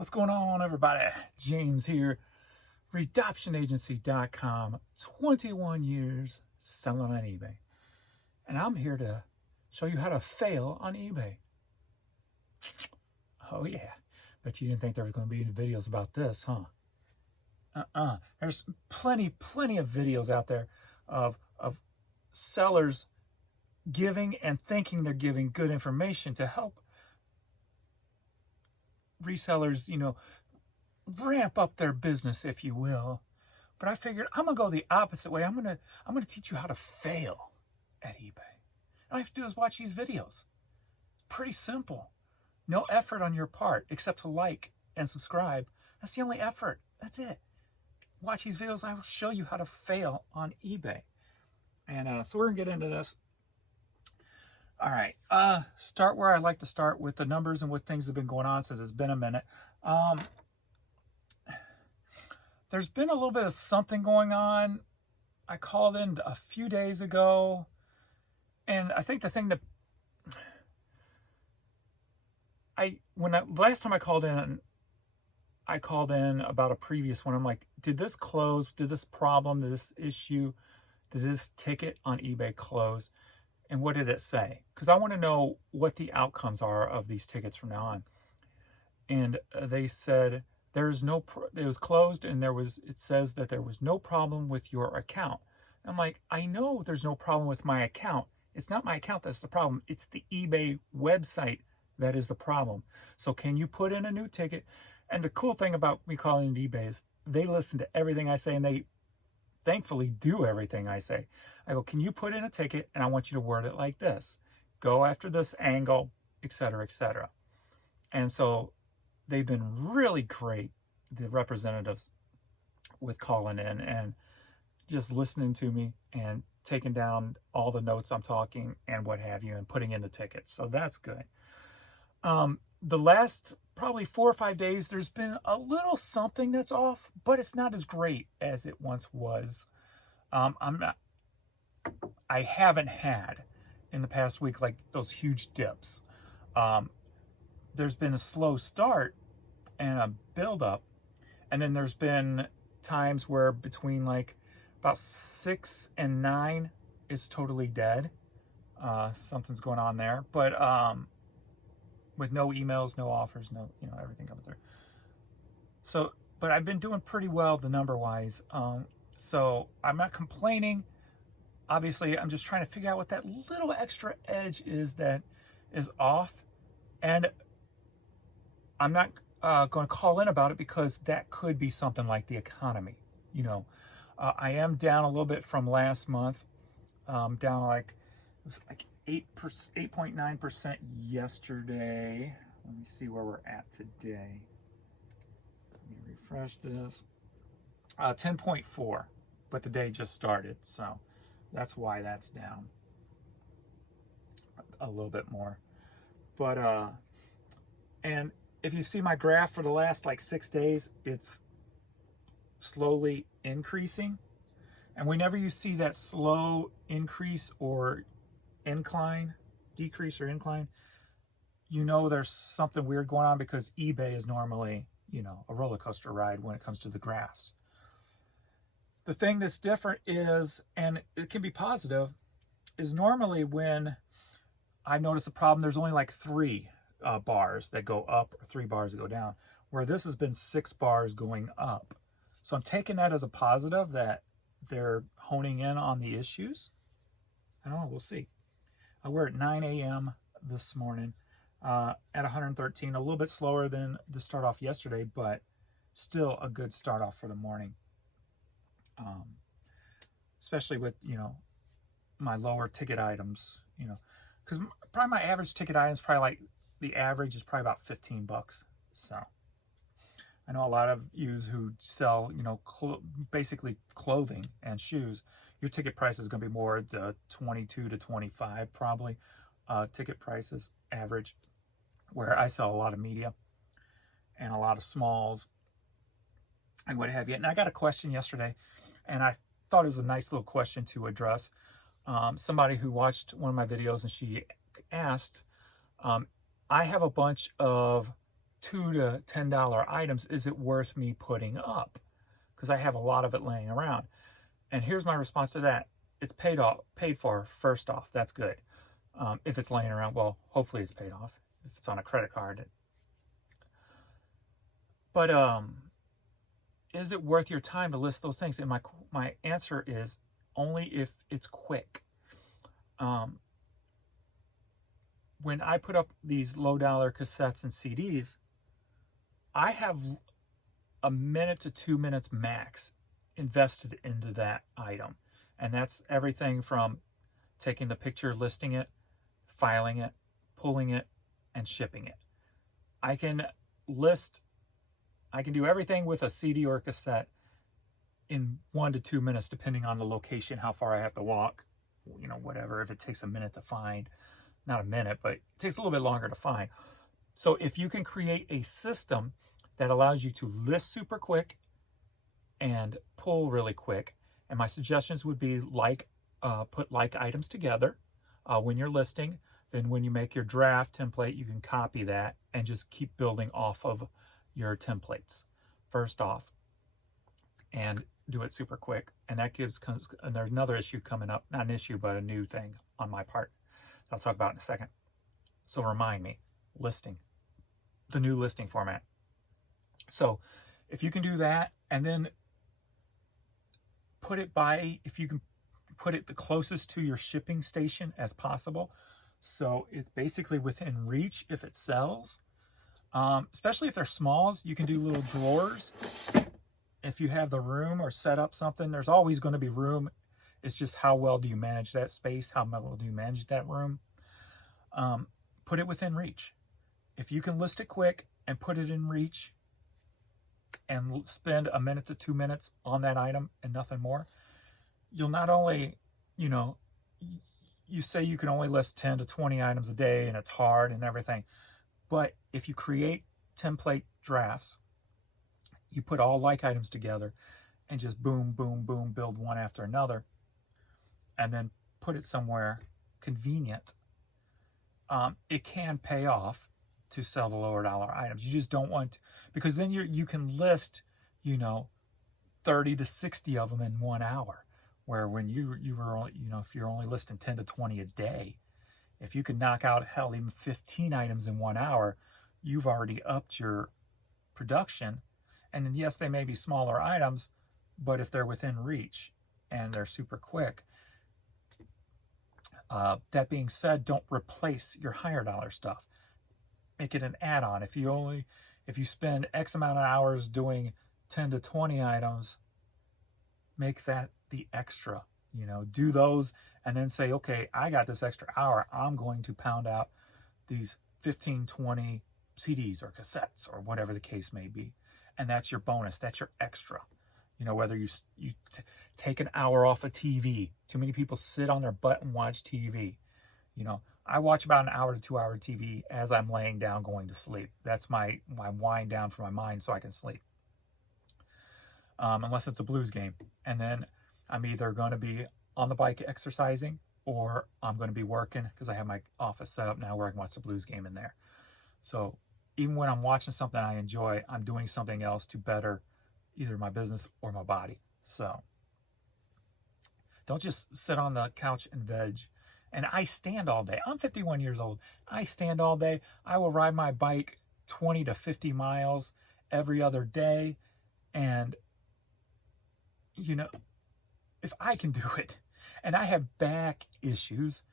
What's going on, everybody? James here, redoptionagency.com, 21 years selling on eBay. And I'm here to show you how to fail on eBay. Oh yeah, bet you didn't think there was going to be any videos about this, huh? There's plenty of videos out there of sellers giving and thinking they're giving good information to help resellers, ramp up their business, if you will. But I figured I'm gonna go the opposite way. I'm gonna teach you how to fail at eBay. All you have to do is watch these videos. It's pretty simple. No effort on your part except to like and subscribe. That's the only effort. That's it. Watch these videos. I will show you how to fail on eBay. And so we're gonna get into this. All right, start where I like to start, with the numbers and what things have been going on since it's been a minute. There's been a little bit of something going on. I called in a few days ago, and I think the thing that last time I called in about a previous one. I'm like, did this close? Did this problem, did this issue, did this ticket on eBay close? And what did it say? Because I want to know what the outcomes are of these tickets from now on. And they said it was closed, and it says that there was no problem with your account. I'm like, I know there's no problem with my account. It's not my account that's the problem. It's the eBay website that is the problem. So can you put in a new ticket? And the cool thing about me calling it eBay is they listen to everything I say, and they thankfully do everything I say. I go, can you put in a ticket, and I want you to word it like this, go after this angle, etc., etc. And so they've been really great, the representatives, with calling in and just listening to me and taking down all the notes I'm talking and what have you, and putting in the tickets. So that's good. The last probably 4 or 5 days, there's been a little something that's off, but it's not as great as it once was. I haven't had in the past week like those huge dips. There's been a slow start and a build up, and then there's been times where between like about 6 and 9 is totally dead. Something's going on there, but with no emails, no offers, no, everything coming through. So, but I've been doing pretty well the number wise. So I'm not complaining. Obviously, I'm just trying to figure out what that little extra edge is that is off. And I'm not going to call in about it, because that could be something like the economy. I am down a little bit from last month. Down like, it was like 8.9% yesterday. Let me see where we're at today. Let me refresh this. 10.4, but the day just started, so that's why that's down a little bit more. But and if you see my graph for the last like 6 days, it's slowly increasing. And whenever you see that slow increase or decrease or incline, there's something weird going on, because eBay is normally, a roller coaster ride when it comes to the graphs. The thing that's different is, and it can be positive, is normally when I notice a problem, there's only like 3 bars that go up or 3 bars that go down, where this has been 6 bars going up. So I'm taking that as a positive, that they're honing in on the issues. I don't know, we'll see. We're at 9 a.m. this morning at 113, a little bit slower than the start off yesterday, but still a good start off for the morning. Especially with, my lower ticket items, because probably my average ticket items, probably like the average is probably about $15. So I know a lot of you who sell, basically clothing and shoes, your ticket price is going to be more the 22 to 25 probably ticket prices average, where I sell a lot of media and a lot of smalls and what have you. And I got a question yesterday, and I thought it was a nice little question to address. Somebody who watched one of my videos, and she asked, I have a bunch of $2 to $10 items is it worth me putting up? Because I have a lot of it laying around. And here's my response to that. It's paid for, first off. That's good. If it's laying around, well, hopefully it's paid off. If it's on a credit card. But is it worth your time to list those things? And my answer is only if it's quick. When I put up these low dollar cassettes and CDs, I have a minute to 2 minutes max invested into that item. And that's everything from taking the picture, listing it, filing it, pulling it, and shipping it. I can do everything with a CD or a cassette in 1 to 2 minutes, depending on the location, how far I have to walk, whatever. If it takes a minute to find, not a minute, but it takes a little bit longer to find. So if you can create a system that allows you to list super quick and pull really quick, and my suggestions would be put like items together when you're listing. Then when you make your draft template, you can copy that and just keep building off of your templates first off and do it super quick. And that and there's another issue coming up, not an issue, but a new thing on my part I'll talk about in a second. So remind me, listing, the new listing format. So if you can do that, and then if you can put it the closest to your shipping station as possible. So it's basically within reach if it sells. Especially if they're smalls, you can do little drawers. If you have the room or set up something, there's always going to be room. It's just how well do you manage that space? How well do you manage that room? Put it within reach. If you can list it quick and put it in reach and spend a minute to 2 minutes on that item and nothing more, you'll not only, you say you can only list 10 to 20 items a day and it's hard and everything. But if you create template drafts, you put all like items together and just boom, boom, boom, build one after another, and then put it somewhere convenient, it can pay off to sell the lower dollar items. You just don't want to, because then you can list, 30 to 60 of them in 1 hour, where when you were only, if you're only listing 10 to 20 a day, if you can knock out, hell, even 15 items in 1 hour, you've already upped your production. And then, yes, they may be smaller items, but if they're within reach and they're super quick. That being said, don't replace your higher dollar stuff. Make it an add-on. If you spend X amount of hours doing 10 to 20 items, make that the extra. Do those and then say, okay, I got this extra hour. I'm going to pound out these 15, 20 CDs or cassettes or whatever the case may be. And that's your bonus. That's your extra. Whether you take an hour off of TV. Too many people sit on their butt and watch TV. I watch about an hour to 2 hour TV as I'm laying down going to sleep. That's my wind down for my mind so I can sleep. Unless it's a Blues game. And then I'm either going to be on the bike exercising or I'm going to be working because I have my office set up now where I can watch the Blues game in there. So even when I'm watching something I enjoy, I'm doing something else to better either my business or my body. So don't just sit on the couch and veg. And I stand all day. I'm 51 years old. I stand all day. I will ride my bike 20 to 50 miles every other day. And, if I can do it, and I have back issues.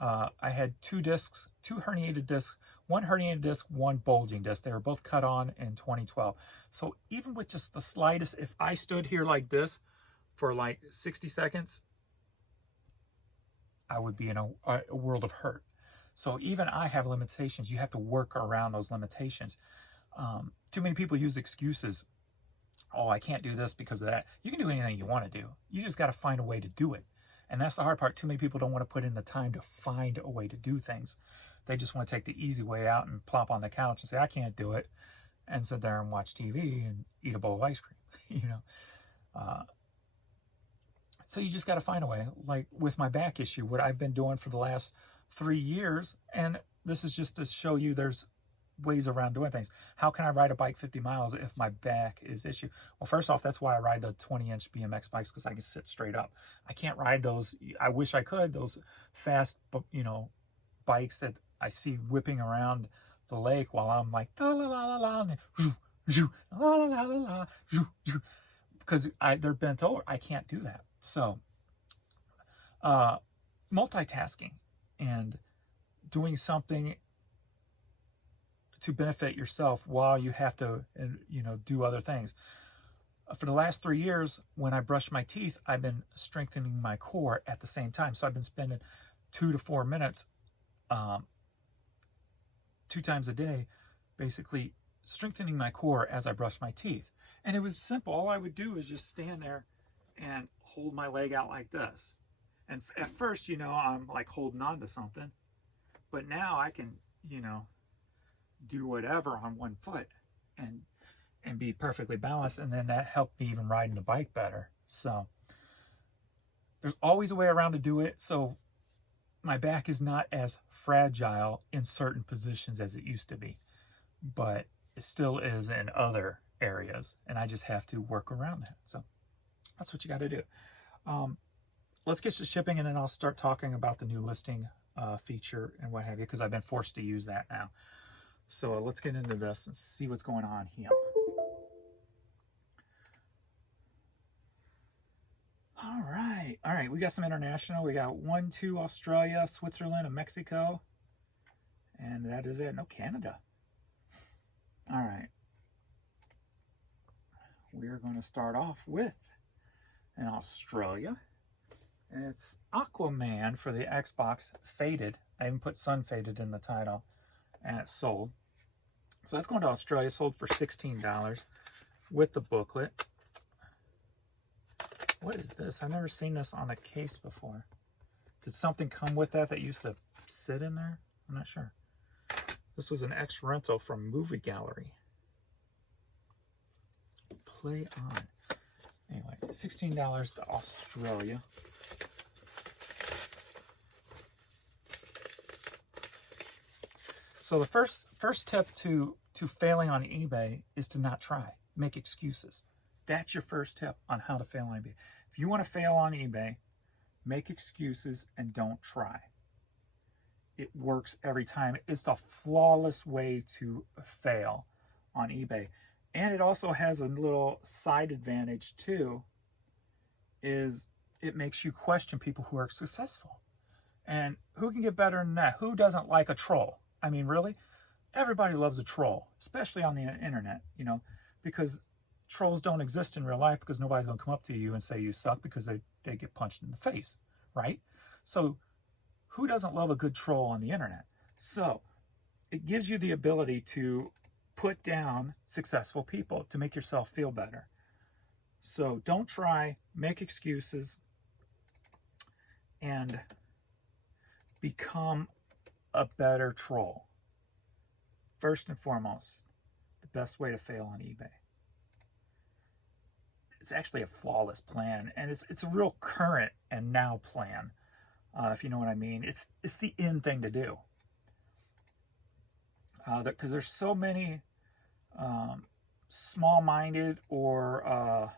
I had two herniated discs, one herniated disc, one bulging disc. They were both cut on in 2012. So even with just the slightest, if I stood here like this for like 60 seconds, I would be in a world of hurt. So even I have limitations. You have to work around those limitations. Too many people use excuses. Oh, I can't do this because of that. You can do anything you want to do. You just got to find a way to do it. And that's the hard part. Too many people don't want to put in the time to find a way to do things. They just want to take the easy way out and plop on the couch and say, I can't do it, and sit there and watch TV and eat a bowl of ice cream, So you just got to find a way. Like with my back issue, what I've been doing for the last 3 years, and this is just to show you there's ways around doing things. How can I ride a bike 50 miles if my back is issue? Well, first off, that's why I ride the 20-inch BMX bikes, because I can sit straight up. I can't ride those. I wish I could. Those fast, bikes that I see whipping around the lake while I'm like la la la la la la la la, because they're bent over. I can't do that. So, multitasking and doing something to benefit yourself while you have to, do other things. For the last 3 years, when I brush my teeth, I've been strengthening my core at the same time. So I've been spending 2 to 4 minutes, 2 times a day, basically strengthening my core as I brush my teeth. And it was simple. All I would do is just stand there and hold my leg out like this. And at first, I'm like holding on to something, but now I can, do whatever on one foot and be perfectly balanced. And then that helped me even riding the bike better. So there's always a way around to do it. So my back is not as fragile in certain positions as it used to be, but it still is in other areas. And I just have to work around that. So that's what you got to do. Let's get to shipping, and then I'll start talking about the new listing feature and what have you, because I've been forced to use that now. So let's get into this and see what's going on here. All right. We got some international. We got 1, 2 Australia, Switzerland, and Mexico. And that is it. No Canada. All right. We're going to start off with an Australia. And it's Aquaman for the Xbox, Faded. I even put Sun Faded in the title. And it's sold. So that's going to Australia, sold for $16 with the booklet. What is this? I've never seen this on a case before. Did something come with that used to sit in there? I'm not sure. This was an X rental from Movie Gallery. Play on. Anyway, $16 to Australia. So the first tip to failing on eBay is to not try. Make excuses. That's your first tip on how to fail on eBay. If you want to fail on eBay, make excuses and don't try. It works every time. It's the flawless way to fail on eBay. And it also has a little side advantage too, is it makes you question people who are successful. And who can get better than that? Who doesn't like a troll? I mean, really? Everybody loves a troll, especially on the internet, because trolls don't exist in real life, because nobody's going to come up to you and say you suck, because they get punched in the face, right? So who doesn't love a good troll on the internet? So it gives you the ability to put down successful people to make yourself feel better. So don't try, make excuses, and become a better troll. First and foremost, the best way to fail on eBay. It's actually a flawless plan, and it's a real current and now plan, if you know what I mean. It's the in thing to do, because there's so many small-minded or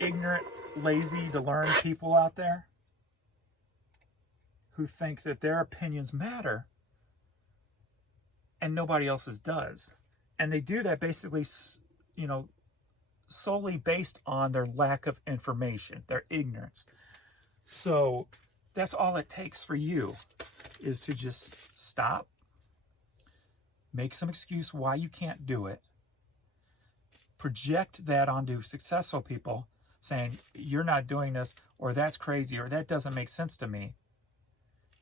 ignorant, lazy to learn people out there who think that their opinions matter and nobody else's does. And they do that basically, solely based on their lack of information, their ignorance. So that's all it takes for you, is to just stop, make some excuse why you can't do it, project that onto successful people, saying, you're not doing this, or that's crazy, or that doesn't make sense to me.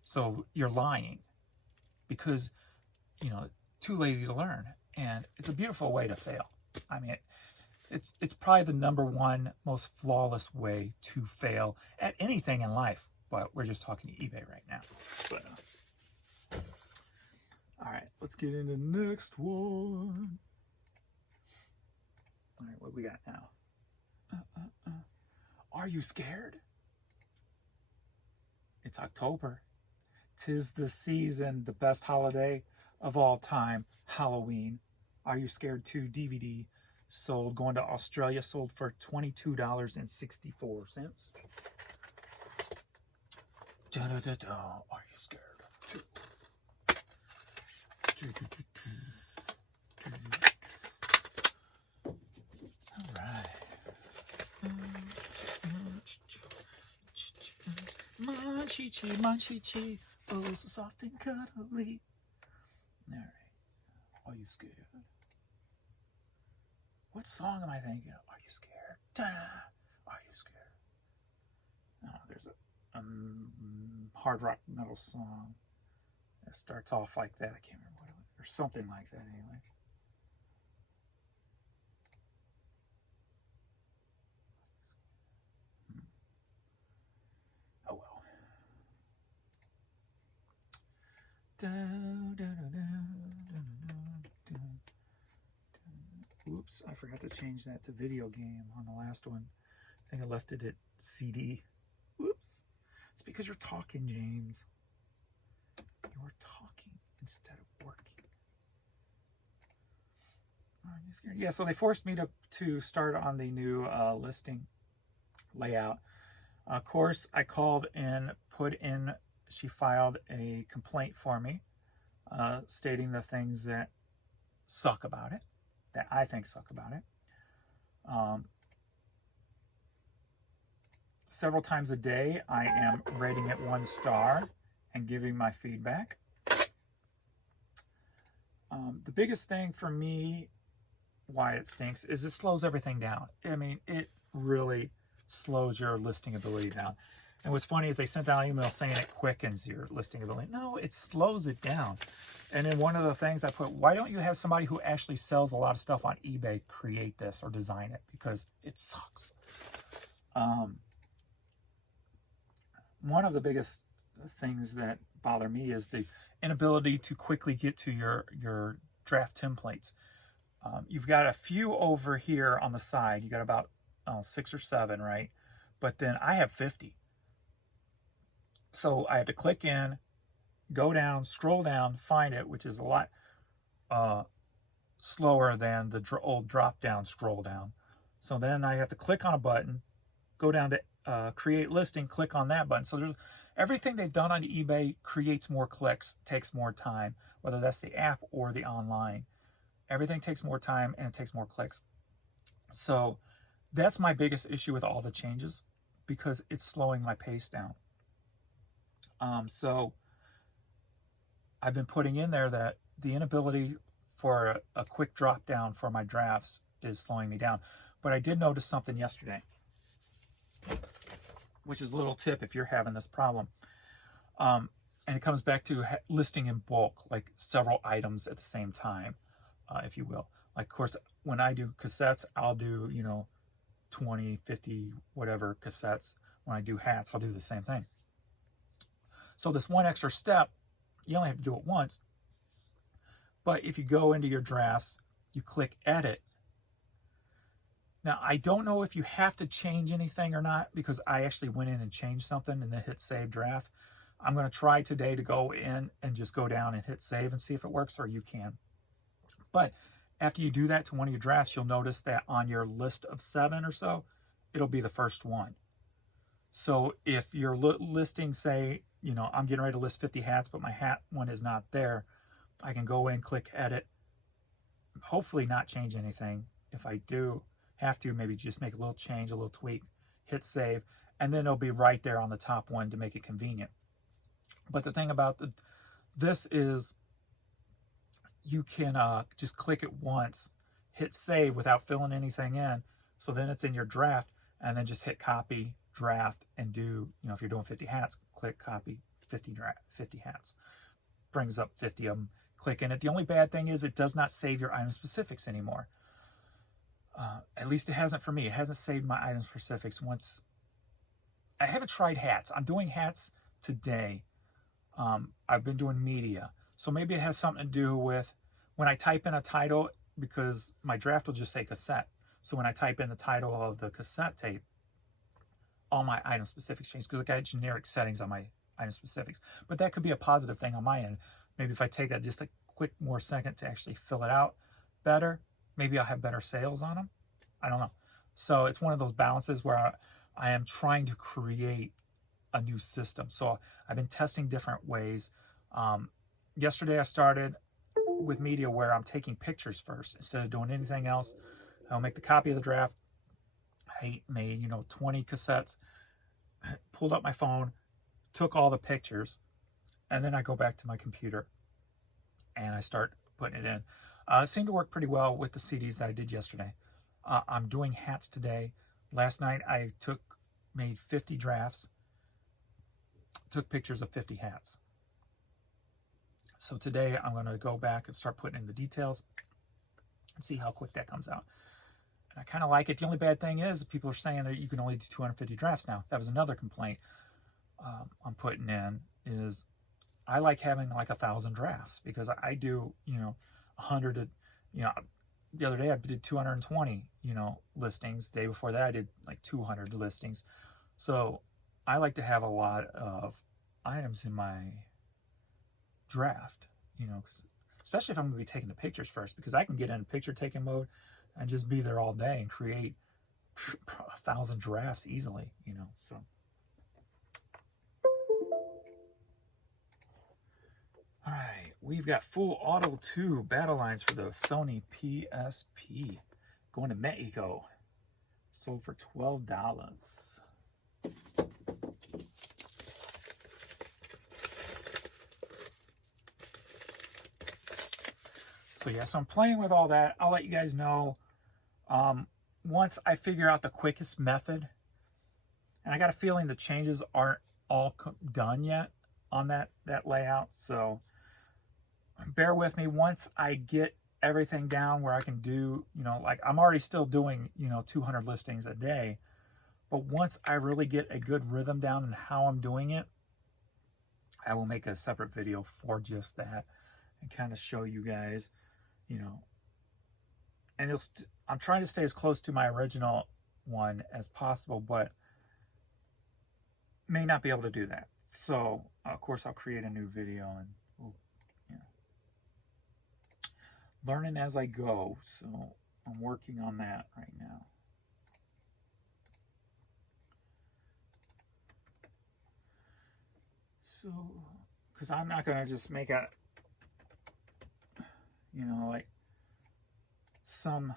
So you're lying because, too lazy to learn. And it's a beautiful way to fail. I mean, it's probably the number one most flawless way to fail at anything in life. But we're just talking eBay right now. But, all right, let's get into the next one. All right, what we got now? Are you scared? It's October. 'Tis the season, the best holiday of all time, Halloween. Are You Scared 2 DVD sold, going to Australia, sold for $22.64. Are You Scared 2? All right. Munchie, oh, so soft and cuddly. All right. Are you scared? What song am I thinking of? Are you scared? Ta-da! Are you scared? Oh, there's a hard rock metal song that starts off like that. I can't remember what it was, or something like that anyway. Oh well. Oops, I forgot to change that to video game on the last one. I think I left it at CD. Oops. It's because you're talking, James. You're talking instead of working. Are you scared? Yeah, so they forced me to start on the new listing layout. Of course, I called and she filed a complaint for me, stating the things that suck about it, that I think suck about it. Several times a day, I am rating it 1 star and giving my feedback. The biggest thing for me, why it stinks, is it slows everything down. I mean, it really slows your listing ability down. And what's funny is they sent out an email saying it quickens your listing ability. No, it slows it down. And then one of the things I put, why don't you have somebody who actually sells a lot of stuff on eBay create this or design it? Because it sucks. One of the biggest things that bother me is the inability to quickly get to your draft templates. You've got a few over here on the side. You got about 6 or 7, right? But then I have 50. So I have to click in, go down, scroll down, find it, which is a lot slower than the old drop-down scroll down. So then I have to click on a button, go down to create listing, click on that button. So there's everything they've done on eBay creates more clicks, takes more time, whether that's the app or the online. Everything takes more time and it takes more clicks. So that's my biggest issue with all the changes, because it's slowing my pace down. So I've been putting in there that the inability for a quick drop down for my drafts is slowing me down. But I did notice something yesterday, which is a little tip if you're having this problem. And it comes back to listing in bulk, like several items at the same time, if you will. Like, of course, when I do cassettes, I'll do, 20, 50, whatever cassettes. When I do hats, I'll do the same thing. So this one extra step, you only have to do it once. But if you go into your drafts, you click edit. Now, I don't know if you have to change anything or not, because I actually went in and changed something and then hit save draft. I'm going to try today to go in and just go down and hit save and see if it works, or you can. But after you do that to one of your drafts, you'll notice that on your list of 7 or so, it'll be the first one. So if you're listing, say, I'm getting ready to list 50 hats, but my hat one is not there, I can go in, click edit, hopefully not change anything. If I do have to, maybe just make a little change, a little tweak, hit save, and then it'll be right there on the top one to make it convenient. But the thing about this is you can just click it once, hit save without filling anything in. So then it's in your draft, and then just hit copy, draft, and do, if you're doing 50 hats, click copy 50 hats. Brings up 50 of them. Click in it. The only bad thing is it does not save your item specifics anymore. At least it hasn't for me. It hasn't saved my item specifics once. I haven't tried hats. I'm doing hats today. I've been doing media. So maybe it has something to do with when I type in a title, because my draft will just say cassette. So when I type in the title of the cassette tape, all my item specifics change, because I got generic settings on my item specifics. But that could be a positive thing on my end. Maybe if I take just a quick more second to actually fill it out better. Maybe I'll have better sales on them. I don't know. So it's one of those balances where I am trying to create a new system. So I've been testing different ways. Yesterday I started with media where I'm taking pictures first instead of doing anything else. I'll make the copy of the draft. I made 20 cassettes, pulled up my phone, took all the pictures, and then I go back to my computer and I start putting it in. It seemed to work pretty well with the CDs that I did yesterday. I'm doing hats today. Last night I made 50 drafts, took pictures of 50 hats. So today I'm going to go back and start putting in the details and see how quick that comes out. And I kind of like it. The only bad thing is people are saying that you can only do 250 drafts now. That was another complaint I'm putting in, is I like having like 1,000 drafts because I do, 100 to, the other day I did 220, listings. The day before that I did like 200 listings. So I like to have a lot of items in my draft, especially if I'm going to be taking the pictures first, because I can get in picture taking mode and just be there all day and create 1,000 drafts easily, so. All right, we've got full auto 2 battle lines for the Sony PSP going to Mexico. Sold for $12. So yeah, so I'm playing with all that. I'll let you guys know once I figure out the quickest method. And I got a feeling the changes aren't all done yet on that layout. So bear with me. Once I get everything down where I can do, like I'm already still doing, 200 listings a day. But once I really get a good rhythm down and how I'm doing it, I will make a separate video for just that and kind of show you guys, and I'm trying to stay as close to my original one as possible, but may not be able to do that. So of course I'll create a new video and learning as I go. So I'm working on that right now. So, because I'm not going to just make a, like some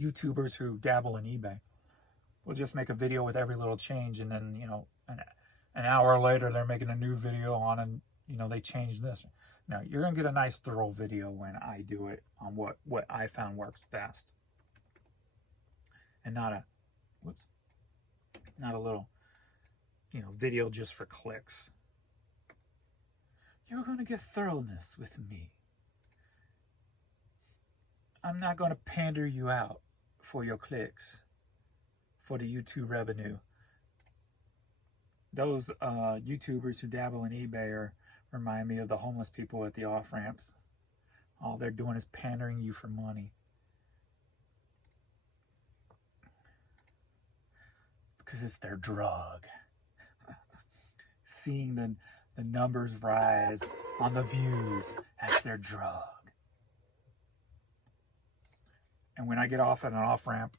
YouTubers who dabble in eBay will just make a video with every little change, and then, an hour later they're making a new video on, and, they changed this. Now, you're going to get a nice thorough video when I do it on what I found works best. And not a little, video just for clicks. You're going to get thoroughness with me. I'm not going to pander you out for your clicks, for the YouTube revenue. Those YouTubers who dabble in eBay remind me of the homeless people at the off-ramps. All they're doing is pandering you for money. It's because it's their drug. Seeing the numbers rise on the views, that's their drug. And when I get off at an off-ramp,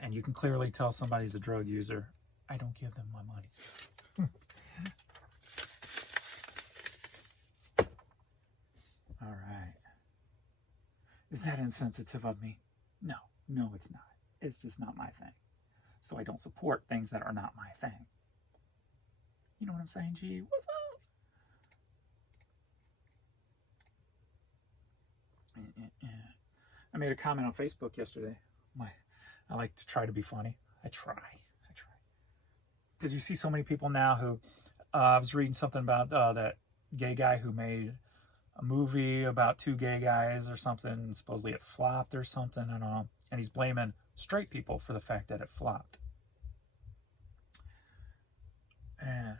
and you can clearly tell somebody's a drug user, I don't give them my money. All right. Is that insensitive of me? No, it's not. It's just not my thing. So I don't support things that are not my thing. You know what I'm saying, G? What's up? I made a comment on Facebook yesterday. I like to try to be funny. I try. Because you see so many people now who, I was reading something about that gay guy who made a movie about 2 gay guys or something. Supposedly it flopped or something, I don't know. And he's blaming straight people for the fact that it flopped. And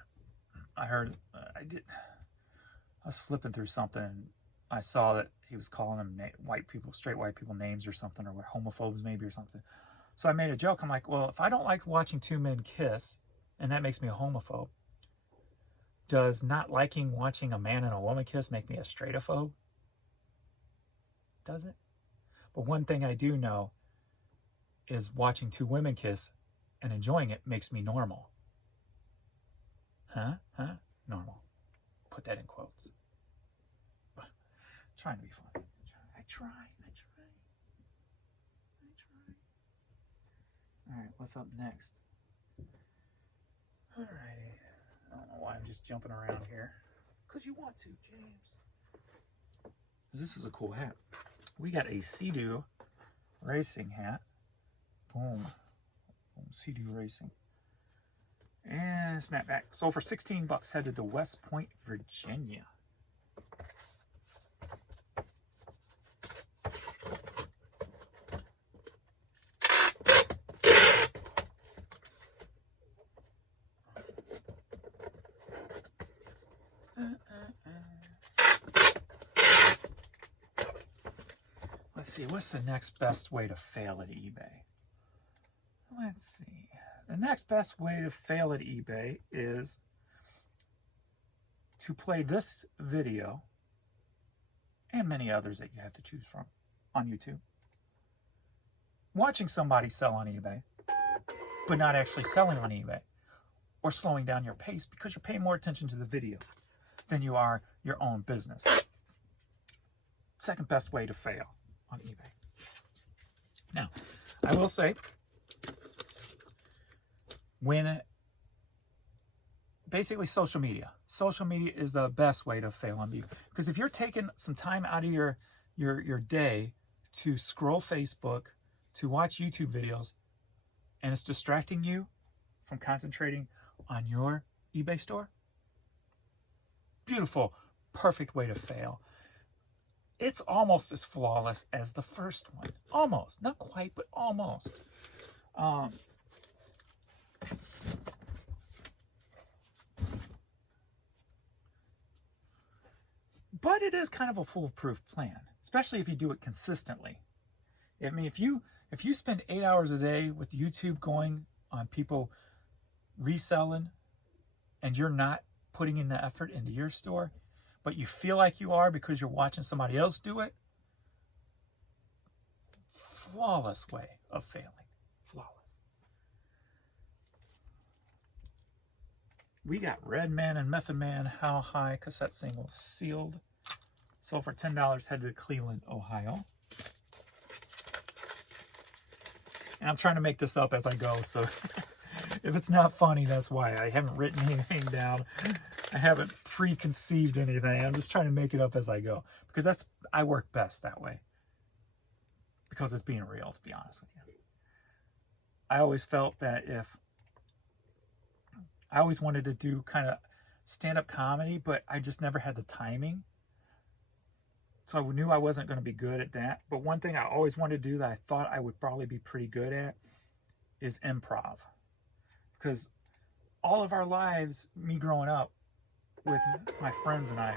I was flipping through something, and I saw that he was calling them straight white people names or something, or homophobes maybe or something. So I made a joke. I'm like, well, if I don't like watching 2 men kiss, and that makes me a homophobe, Does not liking watching a man and a woman kiss make me a straightophobe? Does it? But one thing I do know is watching two women kiss and enjoying it makes me normal. Huh? Normal. Put that in quotes. Trying to be fun. I try. All right, what's up next? All righty. I don't know why I'm just jumping around here. Because you want to, James. This is a cool hat. We got a Sea-Doo racing hat. Boom. Sea-Doo racing. And snapback. Sold for 16 bucks. Headed to West Point, Virginia. Let's see, what's the next best way to fail at eBay? Let's see. The next best way to fail at eBay is to play this video and many others that you have to choose from on YouTube. Watching somebody sell on eBay, but not actually selling on eBay, or slowing down your pace because you're paying more attention to the video than you are your own business. Second best way to fail on eBay. Now, I will say, when basically social media is the best way to fail on eBay, because if you're taking some time out of your day to scroll Facebook, to watch YouTube videos, and it's distracting you from concentrating on your eBay store, beautiful, perfect way to fail. It's almost as flawless as the first one. Almost. Not quite, but almost. But it is kind of a foolproof plan, especially if you do it consistently. I mean, if you spend 8 hours a day with YouTube going on people reselling, and you're not putting in the effort into your store, but you feel like you are because you're watching somebody else do it, flawless way of failing. Flawless. We got Red Man and Method Man, How High cassette single, sealed. Sold for $10, headed to Cleveland, Ohio. And I'm trying to make this up as I go, so if it's not funny, that's why. I haven't written anything down. I haven't preconceived anything. I'm just trying to make it up as I go. Because I work best that way. Because it's being real, to be honest with you. I always felt that I always wanted to do kind of stand-up comedy, but I just never had the timing. So I knew I wasn't going to be good at that. But one thing I always wanted to do that I thought I would probably be pretty good at is improv. Because all of our lives, me growing up with my friends and I,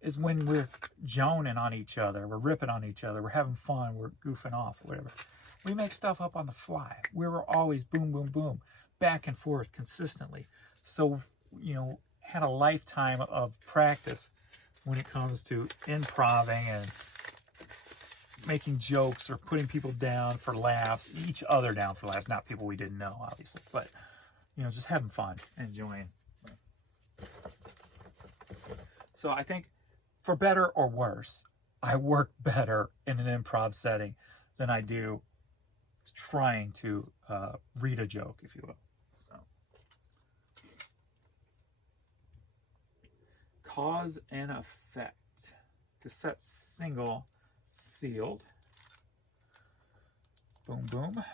is when we're joning on each other, we're ripping on each other, we're having fun, we're goofing off, or whatever. We make stuff up on the fly. We were always boom, boom, boom, back and forth consistently. So, had a lifetime of practice when it comes to improving and making jokes or putting people down for laughs, each other down for laughs, not people we didn't know, obviously, but, just having fun, enjoying. So I think, for better or worse, I work better in an improv setting than I do trying to read a joke, if you will. So, Cause and Effect. Cassette single, sealed. Boom, boom.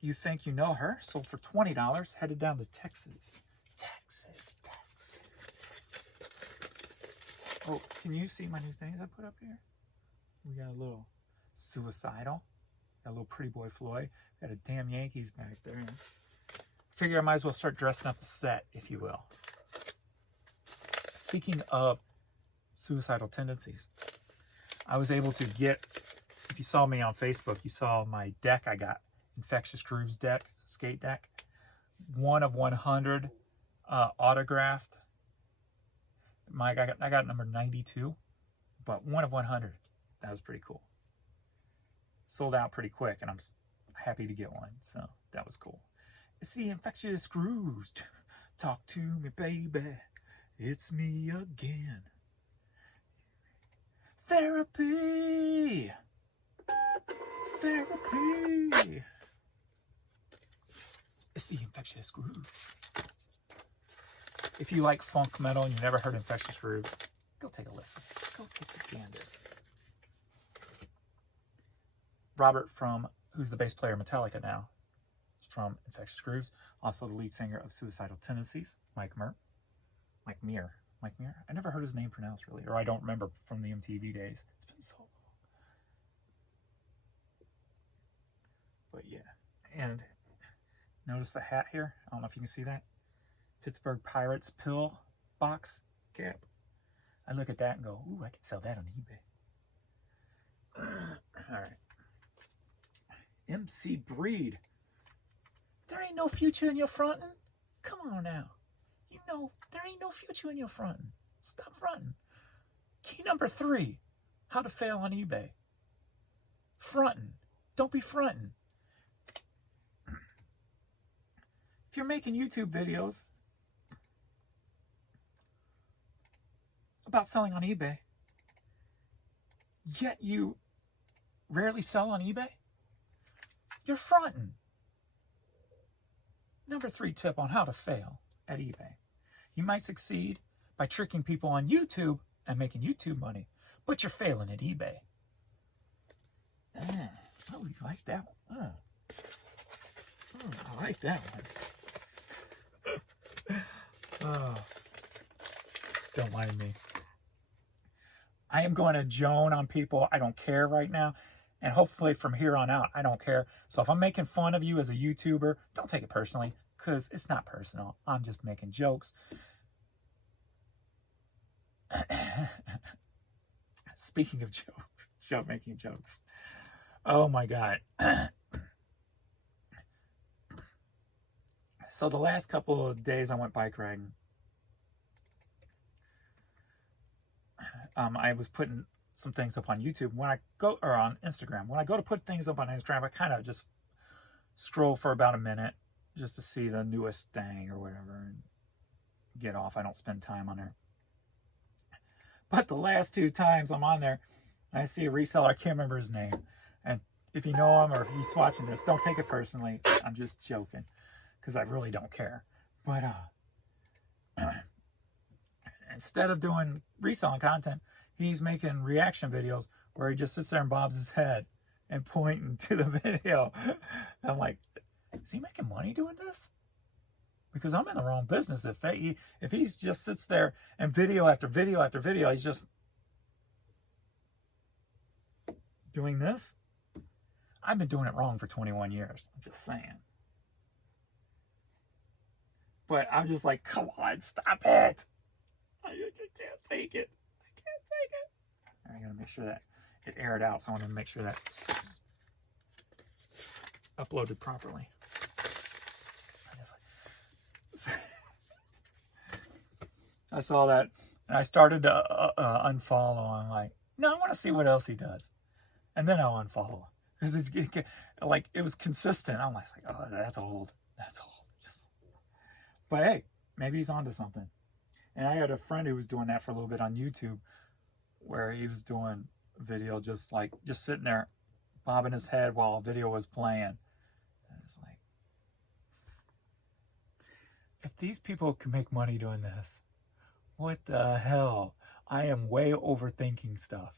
You Think You Know Her. Sold for $20. Headed down to Texas. Texas. Oh, can you see my new things I put up here? We got a little Suicidal. Got a little Pretty Boy Floyd. Got a damn Yankees back there. Figure I might as well start dressing up the set, if you will. Speaking of suicidal tendencies, I was able to get, if you saw me on Facebook, you saw my deck I got. Infectious Grooves deck, skate deck. 1 of 100 autographed. I got number 92, but 1 of 100. That was pretty cool. Sold out pretty quick, and I'm happy to get one. So that was cool. It's the Infectious Grooves. Talk to me, baby. It's me again. Therapy. Therapy. It's the Infectious Grooves. If you like funk metal and you've never heard Infectious Grooves, go take a listen. Go take a gander. Robert, who's the bass player of Metallica now, is from Infectious Grooves. Also the lead singer of Suicidal Tendencies, Mike Muir. I never heard his name pronounced really, or I don't remember from the MTV days. It's been so long. But yeah, and notice the hat here. I don't know if you can see that. Pittsburgh Pirates pill box cap. I look at that and go, ooh, I could sell that on eBay. All right. MC Breed. There ain't no future in your frontin'. Come on now. You know, there ain't no future in your frontin'. Stop frontin'. Key number 3. How to fail on eBay. Frontin'. Don't be frontin'. If you're making YouTube videos about selling on eBay, yet you rarely sell on eBay, you're fronting. Number 3 tip on how to fail at eBay. You might succeed by tricking people on YouTube and making YouTube money, but you're failing at eBay. Oh, you like that one? I like that one. Oh, don't mind me. I am going to Joan on people. I don't care right now. And hopefully from here on out, I don't care. So if I'm making fun of you as a YouTuber, don't take it personally, because it's not personal. I'm just making jokes. Speaking of jokes, making jokes. Oh my God. So the last couple of days I went bike riding. I was putting some things up on YouTube or on Instagram. When I go to put things up on Instagram, I kind of just scroll for about a minute just to see the newest thing or whatever and get off. I don't spend time on there. But the last 2 times I'm on there, I see a reseller. I can't remember his name. And if you know him or if he's watching this, don't take it personally. I'm just joking because I really don't care. But instead of doing reselling content, he's making reaction videos where he just sits there and bobs his head and pointing to the video. And I'm like, is he making money doing this? Because I'm in the wrong business. If he just sits there and video after video after video, he's just doing this. I've been doing it wrong for 21 years. I'm just saying. But I'm just like, come on, stop it. I can't take it. I gotta make sure that it aired out, so I want to make sure that's uploaded properly. I saw that, and I started to unfollow. I'm like, no, I want to see what else he does, and then I'll unfollow because it was consistent. I'm like, oh, that's old. Yes. But hey, maybe he's onto something. And I had a friend who was doing that for a little bit on YouTube, where he was doing a video just sitting there bobbing his head while a video was playing. And it's like, if these people can make money doing this, what the hell? I am way overthinking stuff.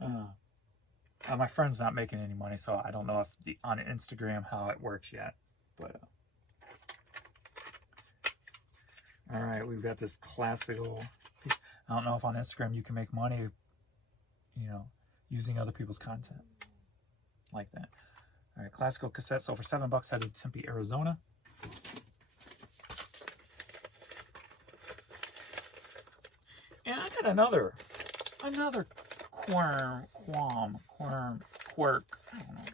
My friend's not making any money, so I don't know if on Instagram how it works yet. But all right, we've got this classical. I don't know if on Instagram you can make money, using other people's content like that. All right, classical cassette. So for $7, headed to Tempe, Arizona. And I got another quirk. I don't know.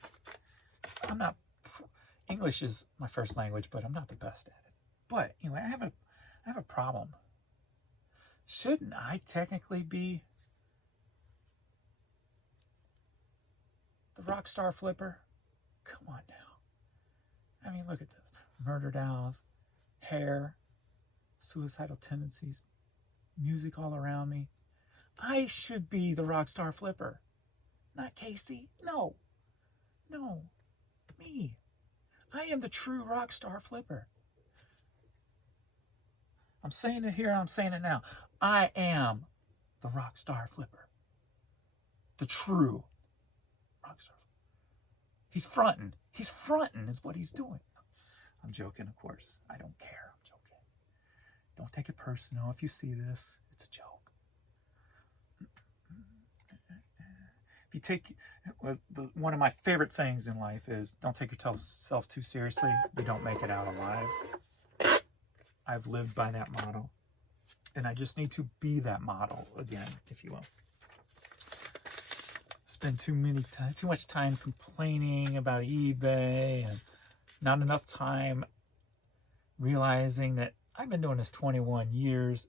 I'm not English is my first language, but I'm not the best at it. But anyway, I have a problem. Shouldn't I technically be the rock star flipper? Come on now. I mean, look at this. Murdered owls, hair, suicidal tendencies, music all around me. I should be the rock star flipper. Not Casey. No. No. Me. I am the true rock star flipper. I'm saying it here and I'm saying it now. I am the rock star flipper. The true rock star. He's fronting. He's fronting is what he's doing. I'm joking, of course. I don't care. I'm joking. Don't take it personal. If you see this, it's a joke. If you take, one of my favorite sayings in life is, don't take yourself too seriously. You don't make it out alive. I've lived by that motto. And I just need to be that model again, if you will. Spend too much time complaining about eBay and not enough time realizing that I've been doing this 21 years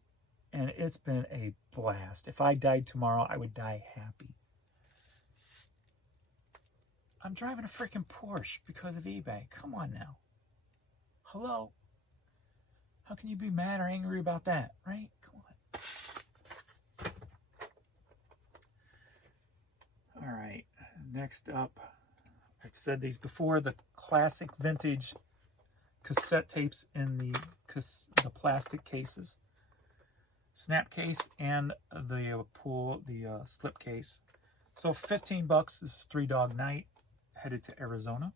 and it's been a blast. If I died tomorrow, I would die happy. I'm driving a freaking Porsche because of eBay. Come on now. Hello? How can you be mad or angry about that, right? Come on. All right, next up, I've said these before, the classic vintage cassette tapes in the plastic cases, snap case and the slip case. So for 15 bucks, this is Three Dog Night, headed to Arizona.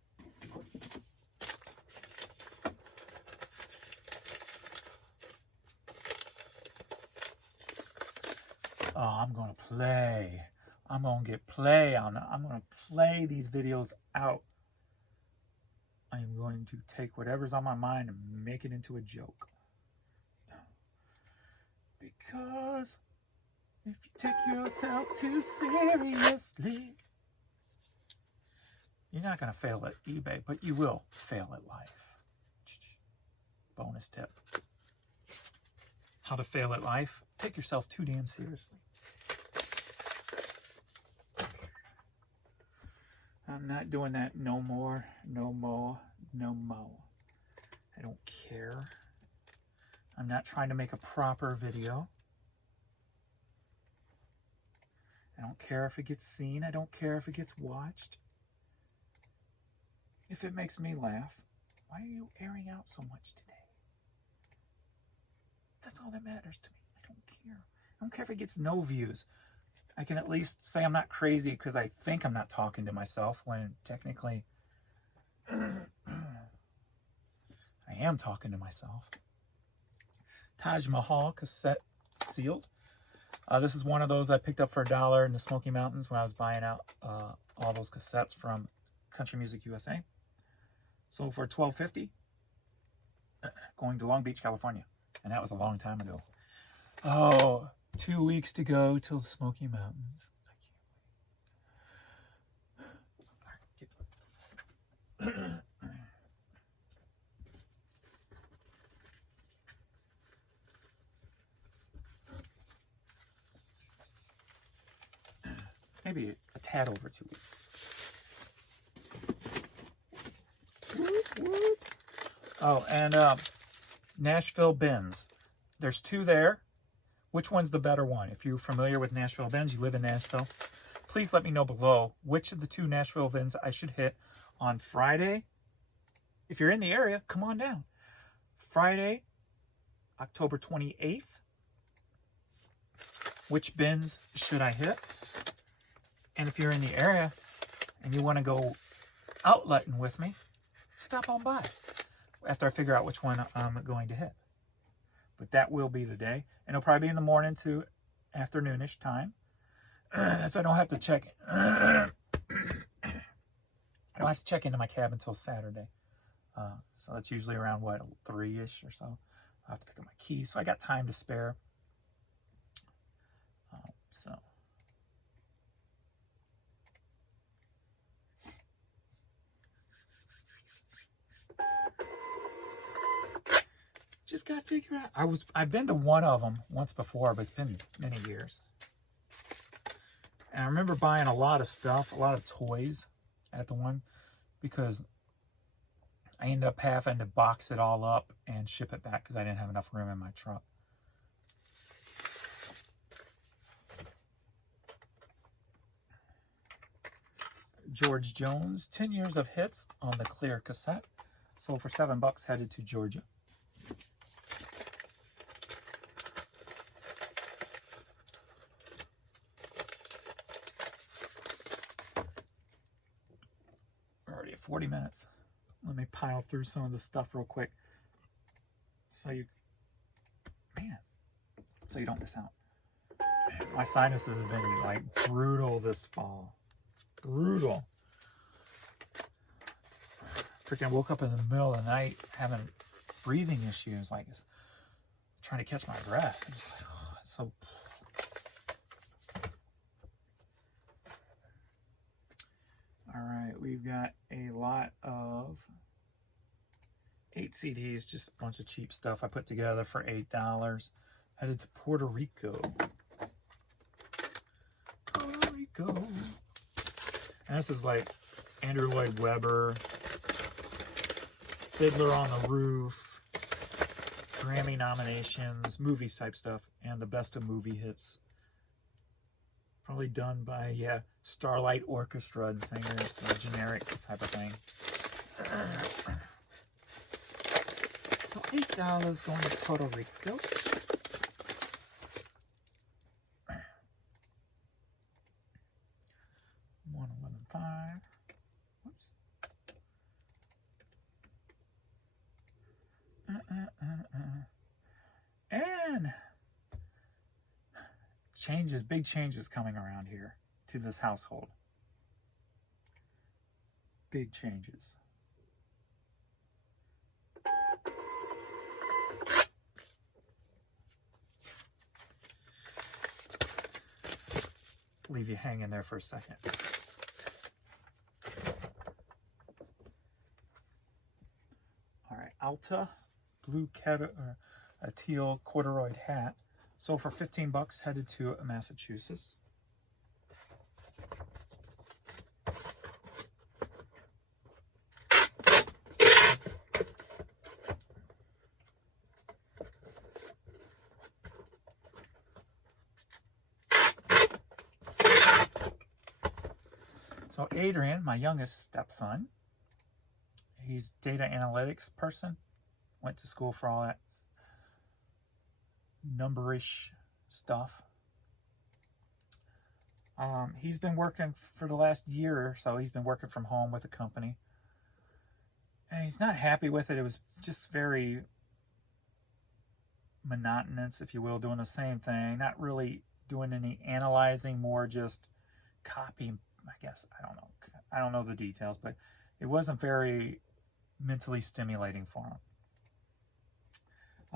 Oh, I'm going to play. I'm going to get play on it. I'm going to play these videos out. I am going to take whatever's on my mind and make it into a joke. Because if you take yourself too seriously, you're not going to fail at eBay, but you will fail at life. Bonus tip. How to fail at life? Take yourself too damn seriously. I'm not doing that no more, no more, no more. I don't care. I'm not trying to make a proper video. I don't care if it gets seen. I don't care if it gets watched. If it makes me laugh, why are you airing out so much today? That's all that matters to me. I don't care. I don't care if it gets no views. I can at least say I'm not crazy because I think I'm not talking to myself when technically I am talking to myself. Taj Mahal cassette sealed. This is one of those I picked up for $1 in the Smoky Mountains when I was buying out all those cassettes from Country Music USA. Sold for $12.50 going to Long Beach, California. And that was a long time ago. Oh, 2 weeks to go till the Smoky Mountains. I can't wait. Maybe a tad over 2 weeks. Oh, and Nashville bins. There's 2 there. Which one's the better one? If you're familiar with Nashville bins, you live in Nashville, please let me know below which of the 2 Nashville bins I should hit on Friday. If you're in the area, come on down. Friday, October 28th. Which bins should I hit? And if you're in the area and you want to go outletting with me, stop on by after I figure out which one I'm going to hit. But that will be the day. And it'll probably be in the morning to afternoonish time. So I don't have to check. I don't have to check into my cab until Saturday. So that's usually around, 3-ish or so. I'll have to pick up my keys. So I got time to spare. So. Just got to figure out. I've been to one of them once before, but it's been many years. And I remember buying a lot of stuff, a lot of toys at the one, because I ended up having to box it all up and ship it back because I didn't have enough room in my truck. George Jones, 10 years of hits on the clear cassette. Sold for $7, headed to Georgia. We're already at 40 minutes. Let me pile through some of the stuff real quick. So you don't miss out. My sinuses have been like brutal this fall. Brutal. Freaking woke up in the middle of the night having breathing issues, like trying to catch my breath. I'm just like, oh, it's so. All right, we've got a lot of 8 CDs, just a bunch of cheap stuff I put together for $8. Headed to Puerto Rico. Puerto Rico. And this is like Andrew Lloyd Webber, Fiddler on the Roof, Grammy nominations, movies type stuff, and the best of movie hits. Probably done by, Starlight Orchestra and singers, so generic type of thing. So $8 going to Puerto Rico. $111.5. Whoops. And big changes coming around here to this household. Big changes. Leave you hanging there for a second. All right, Alta blue a teal corduroy hat. Sold for $15, headed to Massachusetts. So Adrian, my youngest stepson, he's data analytics person. Went to school for all that numberish stuff. He's been working for the last year or so. He's been working from home with a company. And he's not happy with it. It was just very monotonous, if you will, doing the same thing. Not really doing any analyzing, more just copying, I guess. I don't know the details, but it wasn't very mentally stimulating for him.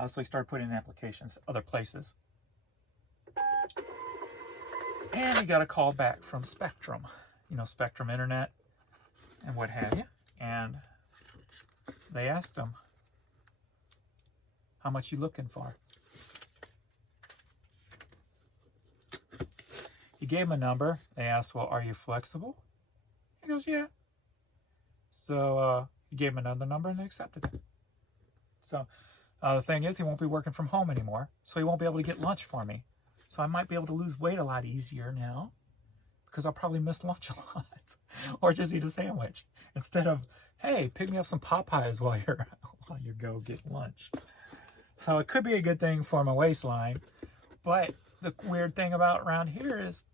So he started putting in applications other places. And he got a call back from Spectrum. Spectrum Internet and what have you. And they asked him, how much you looking for? He gave him a number. They asked, well, are you flexible? He goes, yeah. So he gave him another number and they accepted it. So the thing is, he won't be working from home anymore, so he won't be able to get lunch for me. So I might be able to lose weight a lot easier now because I'll probably miss lunch a lot or just eat a sandwich instead of, hey, pick me up some Popeyes while you go get lunch. So it could be a good thing for my waistline, but the weird thing about around here is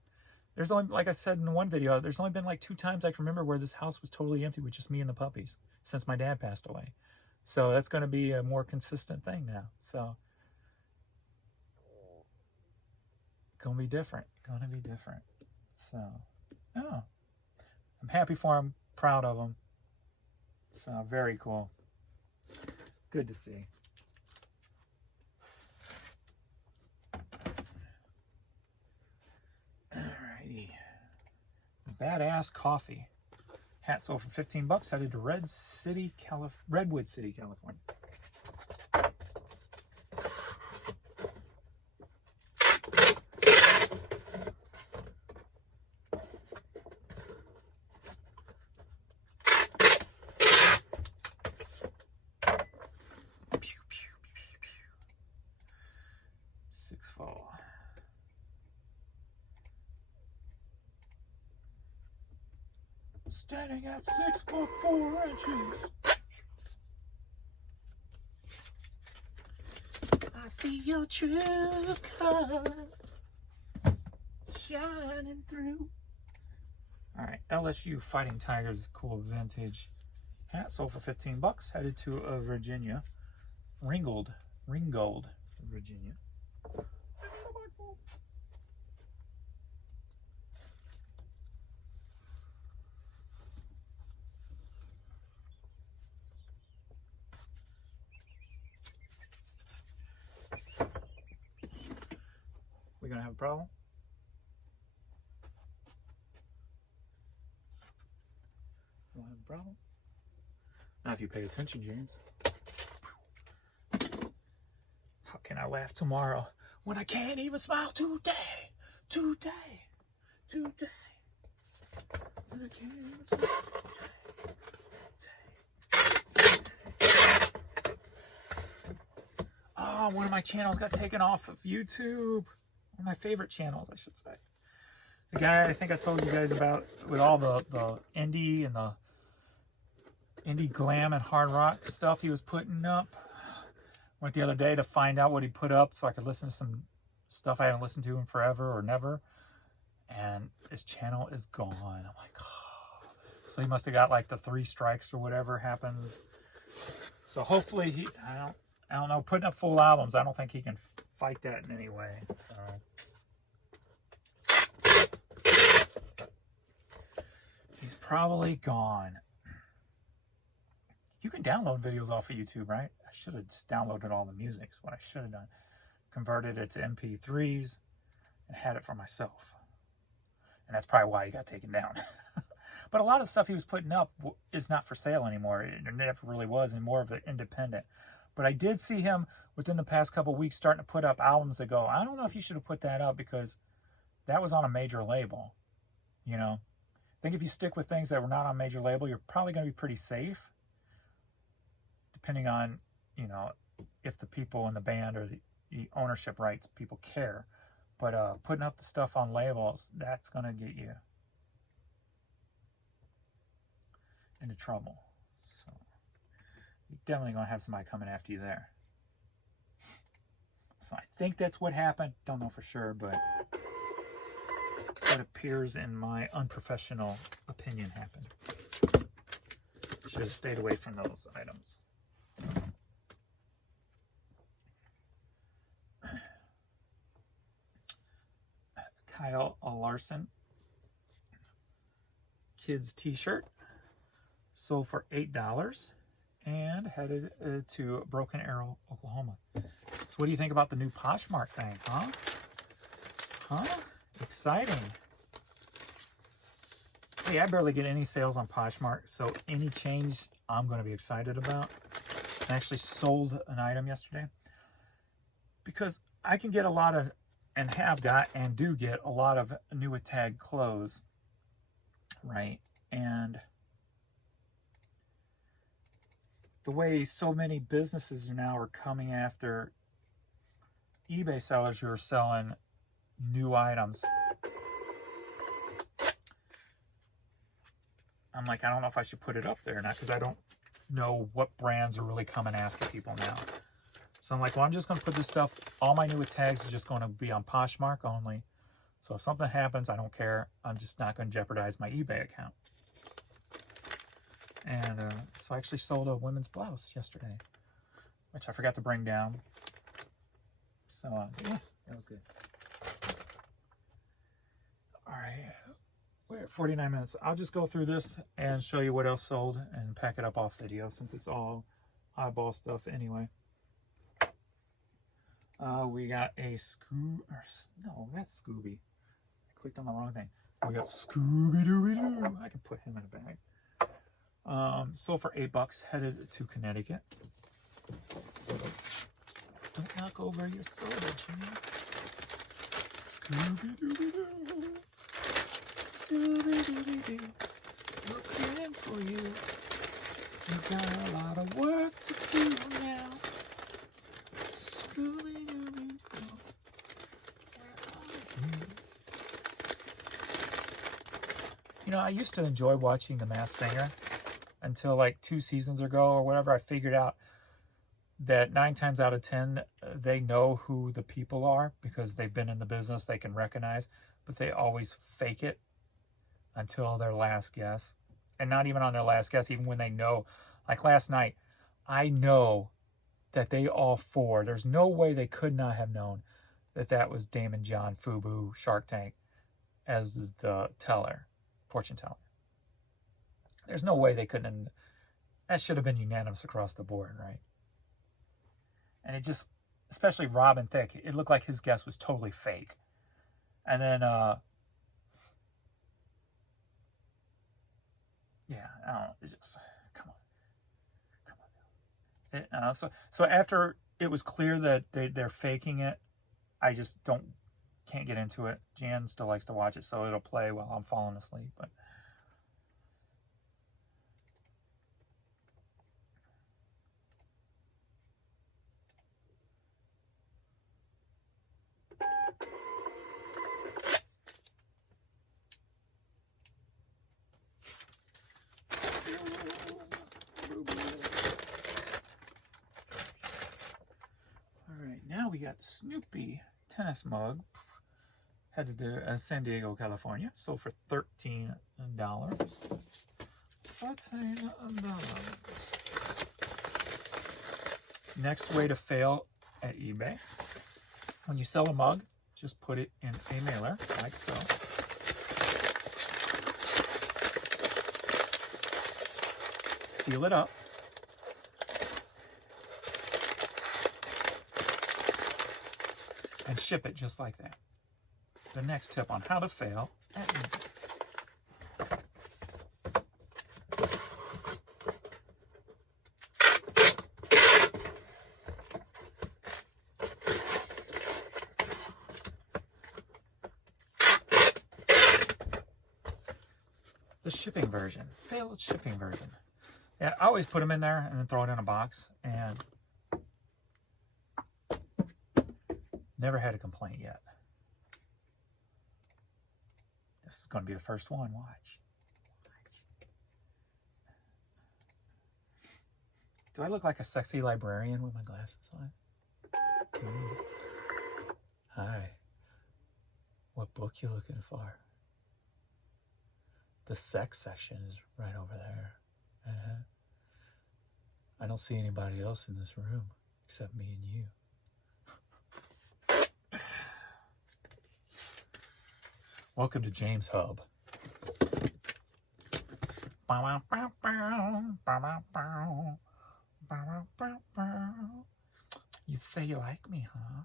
there's only, like I said in one video, there's only been like 2 times I can remember where this house was totally empty with just me and the puppies since my dad passed away. So that's going to be a more consistent thing now. So, going to be different. So, I'm happy for him, proud of him. So, very cool. Good to see. Alrighty. Badass Coffee Hat sold for 15 bucks, headed to Redwood City, California. Six fall. Standing at 6'4". I see your true colors shining through. All right, LSU Fighting Tigers, cool vintage hat, sold for 15 bucks. Headed to Virginia, Ringgold, Virginia. We gonna have a problem? Don't have a problem? Not if you pay attention, James. How can I laugh tomorrow when I can't even smile today? Today. When I can't even smile today. Oh, one of my channels got taken off of YouTube. One of my favorite channels, I should say. The guy I think I told you guys about with all the indie and the indie glam and hard rock stuff he was putting up. Went the other day to find out what he put up so I could listen to some stuff I haven't listened to in forever or never. And his channel is gone. I'm like, oh. So he must have got like the 3 strikes or whatever happens. So hopefully he, I don't know, putting up full albums, I don't think he can fight that in any way. So he's probably gone. You can download videos off of YouTube, right? I should have just downloaded all the music. Is what I should have done. Converted it to MP3s and had it for myself. And that's probably why he got taken down. But a lot of stuff he was putting up is not for sale anymore. It never really was, and more of an independent. But I did see him within the past couple of weeks starting to put up albums that go, I don't know if you should have put that up because that was on a major label. You know, I think if you stick with things that were not on a major label, you're probably going to be pretty safe. Depending on, you know, if the people in the band or the ownership rights people care. But putting up the stuff on labels, that's going to get you into trouble. So you're definitely going to have somebody coming after you there. So I think that's what happened. Don't know for sure, but what appears in my unprofessional opinion happened. Should have stayed away from those items. Kyle Larson kids t-shirt sold for $8 and headed to Broken Arrow, Oklahoma. So what do you think about the new Poshmark thing, huh? Exciting. Hey, I barely get any sales on Poshmark, so any change I'm going to be excited about. I actually sold an item yesterday because I can get a lot of, and have got and do get a lot of new tag clothes, right? And the way so many businesses now are coming after eBay sellers who are selling new items, I'm like, I don't know if I should put it up there or not because I don't know what brands are really coming after people now. So I'm like, well, I'm just going to put this stuff, all my new tags are just going to be on Poshmark only. So if something happens, I don't care. I'm just not going to jeopardize my eBay account. And so I actually sold a women's blouse yesterday, which I forgot to bring down. So yeah, that was good. All right, we're at 49 minutes. I'll just go through this and show you what else sold and pack it up off video since it's all eyeball stuff anyway. We got a no, that's Scooby. I clicked on the wrong thing. We got Scooby-Dooby-Doo. I can put him in a bag. Sold for $8, headed to Connecticut. Don't knock over your soda, James. Scooby-Dooby-Doo. Scooby-Dooby-Doo. Looking for you. You've got a lot of work to do now. Scooby-Dooby-Doo. Where are you? You know, I used to enjoy watching The Masked Singer until like 2 seasons ago or whatever. I figured out that 9 times out of 10, they know who the people are because they've been in the business, they can recognize, but they always fake it until their last guess. And not even on their last guess, even when they know. Like last night, I know that they all 4, there's no way they could not have known that that was Damon John Fubu Shark Tank as the teller, fortune teller. There's no way they couldn't. That should have been unanimous across the board, right? And it just, especially Robin Thicke, it looked like his guess was totally fake. And then, yeah, I don't know. It's just, come on. So after it was clear that they're faking it, I just can't get into it. Jan still likes to watch it, so it'll play while I'm falling asleep. But now we got Snoopy tennis mug, headed to San Diego, California. Sold for $13. Next way to fail at eBay. When you sell a mug, just put it in a mailer, like so. Seal it up. And ship it just like that. The next tip on how to fail at eBay. The shipping version. Failed shipping version. Yeah, I always put them in there and then throw it in a box, and never had a complaint yet. This is going to be the first one. Watch. Do I look like a sexy librarian with my glasses on? Hi. What book you looking for? The sex section is right over there. I don't see anybody else in this room except me and you. Welcome to James Hub. You say you like me, huh?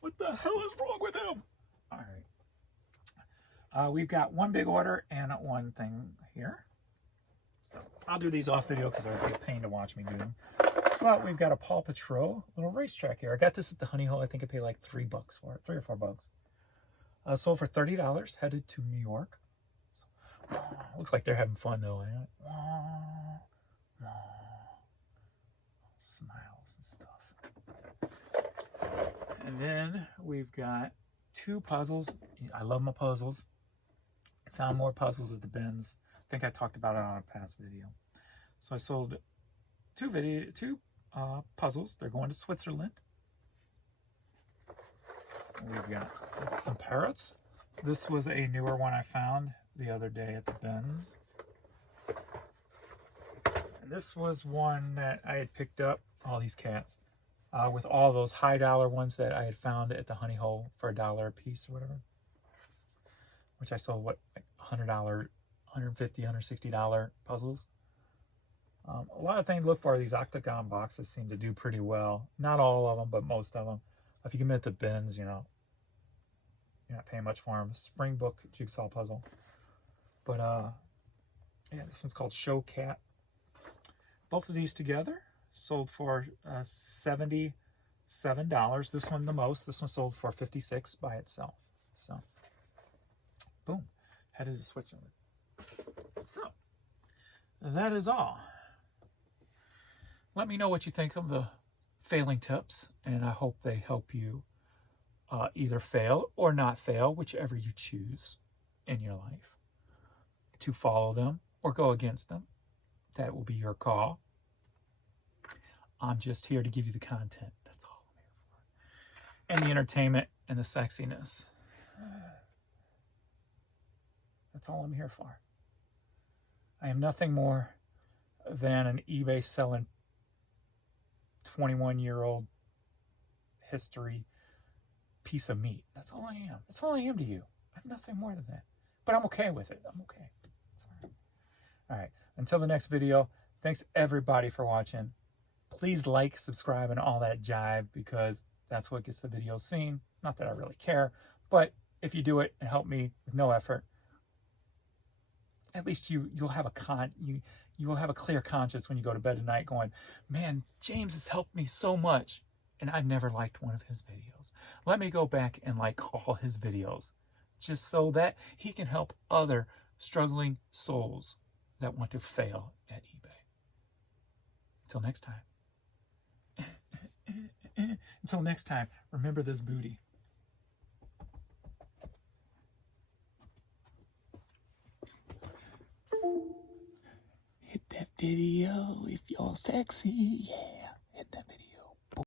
What the hell is wrong with him? All right. We've got one big order and one thing here. So I'll do these off video because they're a big pain to watch me do them. But we've got a Paw Patrol little racetrack here. I got this at the Honey Hole. I think I paid like $3 for it, $3 or $4. Sold for $30. Headed to New York. So, looks like they're having fun though. Smiles and stuff. And then we've got 2 puzzles. I love my puzzles. Found more puzzles at the bins. I think I talked about it on a past video. So I sold two puzzles. They're going to Switzerland. We've got some parrots. This was a newer one I found the other day at the bins. And this was one that I had picked up, all these cats, with all those high dollar ones that I had found at the Honey Hole for $1 a piece or whatever. Which I sold, what, like $100, $150, $160 puzzles. A lot of things to look for. These octagon boxes seem to do pretty well. Not all of them, but most of them. If you commit the bins, you know, you're not paying much for them. Spring Book jigsaw puzzle. But yeah, this one's called Show Cat. Both of these together sold for $77. This one the most. This one sold for $56 by itself. So, boom, headed to Switzerland. So, that is all. Let me know what you think of the failing tips, and I hope they help you either fail or not fail, whichever you choose in your life, to follow them or go against them. That will be your call. I'm just here to give you the content. That's all I'm here for. And the entertainment and the sexiness. That's all I'm here for. I am nothing more than an eBay selling 21-year-old history piece of meat. That's all I am. That's all I am to you. I'm nothing more than that. But I'm okay with it. I'm okay. It's all right. All right. Until the next video, thanks everybody for watching. Please like, subscribe, and all that jive, because that's what gets the videos seen. Not that I really care, but if you do it and help me with no effort, at least you'll have you will have a clear conscience when you go to bed tonight going, man, James has helped me so much, and I've never liked one of his videos. Let me go back and like all his videos, just so that he can help other struggling souls that want to fail at eBay. Until next time. Until next time, remember this booty. Hit that video if you're sexy, yeah. Hit that video.